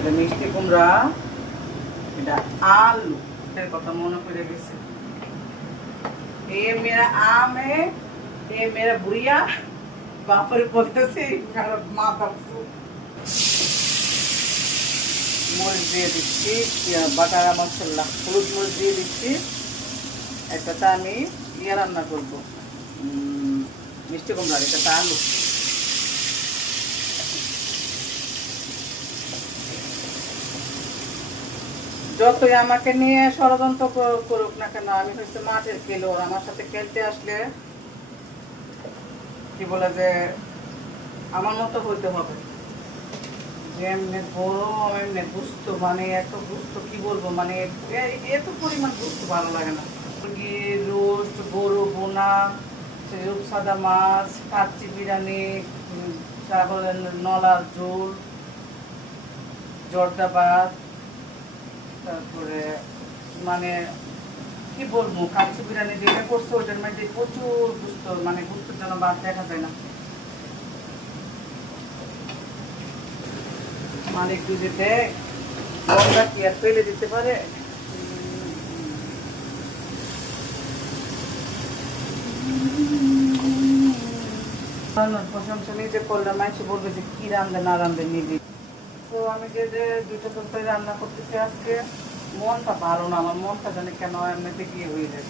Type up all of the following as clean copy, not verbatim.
এটা মিষ্টি কুমড়া, এটা আলু। এর কথা মনে পড়ে গেছে। এ মেরা আম है, ये मेरा बुढ़िया বাপরে বলতেছি কারণ মাথা মরিচ দিয়ে দিচ্ছি, বাটারা মশলা, হলুদ মরিচ দিয়ে দিচ্ছি। একটাতে আমি ইয়ে রান্না করবো, মিষ্টি কুমড়ার, এটাতে আলু। যতই আমাকে নিয়ে ষড়যন্ত্র করুক না কেন, আমি হচ্ছে মাঠের খেলোয়াড়। আমার সাথে খেলতে আসলে কি বলে যে আমার মতো হইতে হবে। যে এমনি গরম, এমনি গুস্ত, মানে এত গুস্ত কি বলবো, মানে এত পরিমাণ গুস্ত ভালো লাগে না। মুরগির রোস্ট, গরু বোনা, রূপসাদা মাছ, কাচ্চি বিরিয়ানি, ছাগলের নলার ঝোল, জর্দা ভাত, তারপরে মানে কি বলবো, কাচ্চি বিরিয়ানি যেটা করছে ওটার মধ্যে প্রচুর গুস্ত, মানে গুস্তের জন্য ভাত দেখা যায় না। মালিক যদি দেয় গঙ্গা কি আর ফেলে দিতে পারে? প্রশংসা নিজে করলে মানুষ বলবে যে কি রান্ধে না রান্ধে নিবি। তো আমি যে দুইটা তরকারি রান্না করতেছি আজকে, মনটা ভালো না, আমার মনটা জানি কেন এমনিতে গিয়ে হয়ে যায়।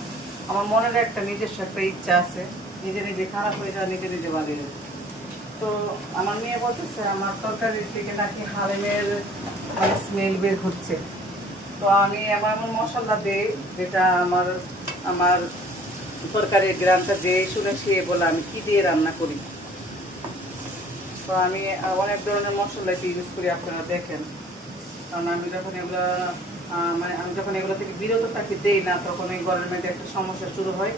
আমার মনের একটা নিজস্ব একটা ইচ্ছা আছে, নিজে নিজে খারাপ হয়ে যায়, নিজে নিজে বাড়িয়ে যায়। তো আমার মেয়ে বলতেছে আমার তরকারির থেকে নাকি হালিমের মানে স্মেল বের হচ্ছে। তো আমি এমন এমন মশলা দিই যেটা আমার আমার তরকারির গ্রামটা যে শুনে সে বলে আমি কি দিয়ে রান্না করি। তো আমি অনেক ধরনের মশলা ইউজ করি, আপনারা দেখেন। কারণ আমি যখন এগুলো মানে আমি যখন এগুলো থেকে বিরত থাকি দেই না, তখন এই ঘরের মধ্যে একটা সমস্যা শুরু হয়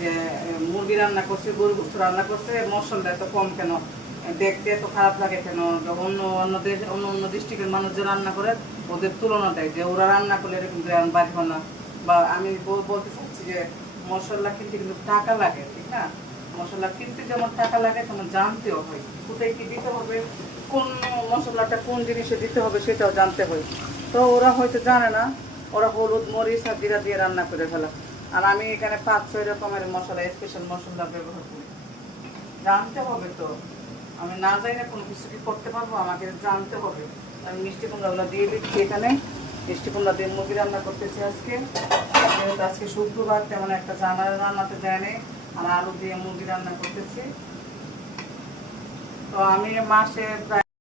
যে মুরগি রান্না করছে, গরু গোস্ত রান্না করছে, মশলা এত কম কেন, দেখতে এত খারাপ লাগে কেন। অন্য অন্য দেশ, অন্য অন্য ডিস্ট্রিক্টের মানুষ যে রান্না করে ওদের তুলনা দেয় যে ওরা রান্না করলে এরকম বাড়ি হয় না। বা আমি বলতে চাচ্ছি যে মশলা কিনতে কিন্তু টাকা লাগে, ঠিক না? মশলা কিনতে যেমন টাকা লাগে তেমন জানতেও হয় কোথায় কি দিতে হবে, কোন মশলাটা কোন জিনিসে দিতে হবে সেটাও জানতে হয়। তো ওরা হয়তো জানে না, ওরা হলুদ মরিচ আর জিরা দিয়ে রান্না করে ফেলা। আর আমি এখানে 5-6 রকমের মশলা, স্পেশাল মশলা ব্যবহার করি। জানতে হবে তো, আমি না যাই না কোনো কিছু কি করতে পারবো, আমাকে জানতে হবে। আমি মিষ্টি কুমড়াগুলো দিয়ে দিচ্ছি এখানে, মিষ্টি কুমড়া দিয়ে মুরগি রান্না করতেছি আজকে। যেহেতু আজকে শুক্রবার, তেমন একটা রান্নাতে যায় না, আর আলু দিয়ে মুরগি রান্না করতেছি। তো আমি মাসে প্রায়